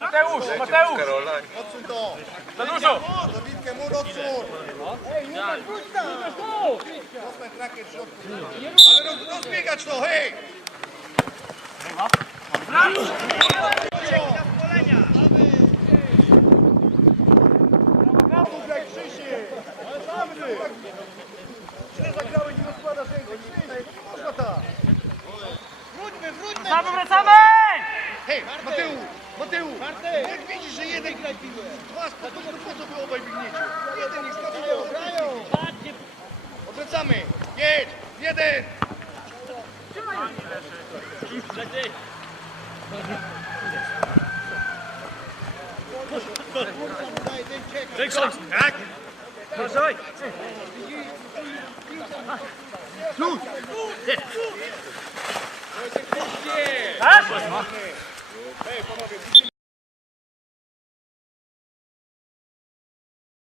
Mateusz, Mateusz! Odsuń to! Za dużo! Do Witkę mur odsuń! Ej, Łukasz, wróć tam! Zostań trakę w środku. Ale roz, rozbiegać to, hej! Brawo! Brawo, Krzysiek! Ale tam Wracamy, wracamy! Hej, Mateusz! Mateusz! Jak widzisz, że jeden graj piłę, dwa spokojnie, to po co wy obaj biegniecie? Jeden niech skacze do grają! Odwracamy! Jedź! Jeden! Tak! Proszę! Hej, panowie?